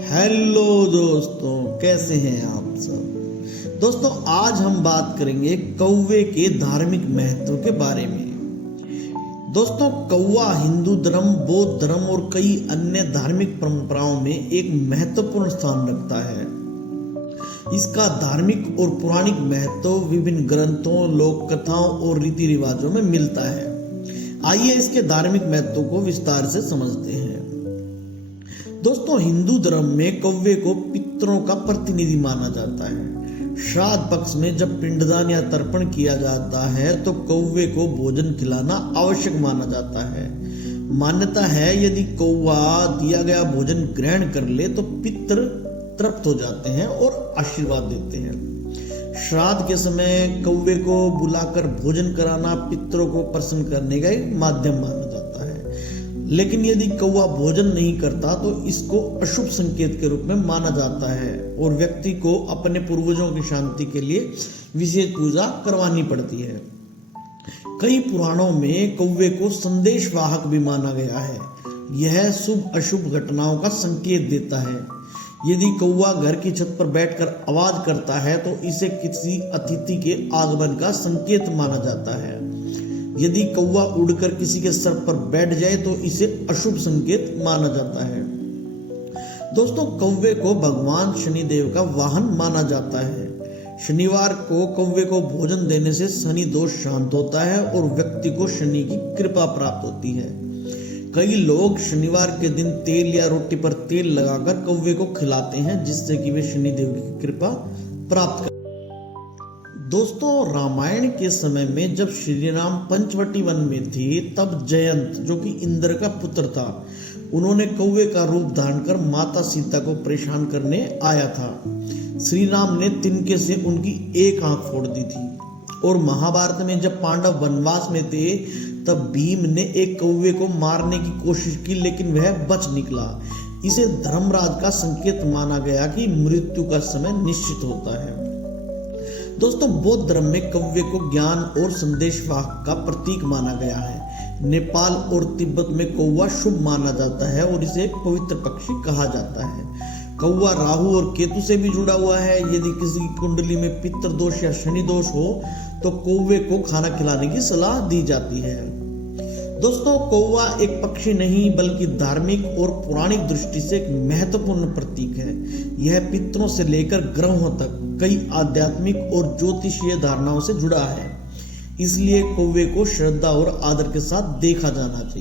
Hello दोस्तों, कैसे हैं आप सब। दोस्तों, आज हम बात करेंगे कौवे के धार्मिक महत्व के बारे में। दोस्तों, कौवा हिंदू धर्म, बौद्ध धर्म और कई अन्य धार्मिक परंपराओं में एक महत्वपूर्ण स्थान रखता है। इसका धार्मिक और पौराणिक महत्व विभिन्न ग्रंथों, लोक कथाओं और रीति रिवाजों में मिलता है। आइए इसके धार्मिक महत्व को विस्तार से समझते हैं। दोस्तों, हिंदू धर्म में कौवे को पितरों का प्रतिनिधि माना जाता है। श्राद्ध पक्ष में जब पिंडदान या तर्पण किया जाता है तो कौवे को भोजन खिलाना आवश्यक माना जाता है। मान्यता है यदि कौवा दिया गया भोजन ग्रहण कर ले तो पितर तृप्त हो जाते हैं और आशीर्वाद देते हैं। श्राद्ध के समय कौवे को बुलाकर भोजन कराना पितरों को प्रसन्न करने का एक माध्यम माना जाता है। लेकिन यदि कौवा भोजन नहीं करता तो इसको अशुभ संकेत के रूप में माना जाता है और व्यक्ति को अपने पूर्वजों की शांति के लिए विशेष पूजा करवानी पड़ती है। कई पुराणों में कौवे को संदेशवाहक भी माना गया है। यह शुभ अशुभ घटनाओं का संकेत देता है। यदि कौवा घर की छत पर बैठकर आवाज करता है तो इसे किसी अतिथि के आगमन का संकेत माना जाता है। यदि कौवा उड़कर किसी के सर पर बैठ जाए तो इसे अशुभ संकेत माना जाता है। दोस्तों, कौवे को भगवान शनिदेव का वाहन माना जाता है। शनिवार को कौवे को भोजन देने से शनि दोष शांत होता है और व्यक्ति को शनि की कृपा प्राप्त होती है। कई लोग शनिवार के दिन तेल या रोटी पर तेल लगाकर कौवे को खिलाते हैं जिससे कि वे शनिदेव की कृपा प्राप्त कर। दोस्तों, रामायण के समय में जब श्री राम पंचवटी वन में थे तब जयंत, जो कि इंद्र का पुत्र था, उन्होंने कौवे का रूप धारण कर माता सीता को परेशान करने आया था। श्री राम ने तिनके से उनकी एक आंख फोड़ दी थी। और महाभारत में जब पांडव वनवास में थे तब भीम ने एक कौवे को मारने की कोशिश की लेकिन वह बच निकला। इसे धर्मराज का संकेत माना गया कि मृत्यु का समय निश्चित होता है। दोस्तों, बौद्ध धर्म में कौवे को ज्ञान और संदेशवाहक का प्रतीक माना गया है। नेपाल और तिब्बत में कौवा शुभ माना जाता है और इसे पवित्र पक्षी कहा जाता है। कौवा राहु और केतु से भी जुड़ा हुआ है। यदि किसी की कुंडली में पितृ दोष या शनि दोष हो तो कौवे को खाना खिलाने की सलाह दी जाती है। दोस्तों, कौवा एक पक्षी नहीं बल्कि धार्मिक और पौराणिक दृष्टि से एक महत्वपूर्ण प्रतीक है। यह पितरों से लेकर ग्रहों तक कई आध्यात्मिक और ज्योतिषीय धारणाओं से जुड़ा है। इसलिए कौवे को श्रद्धा और आदर के साथ देखा जाना चाहिए।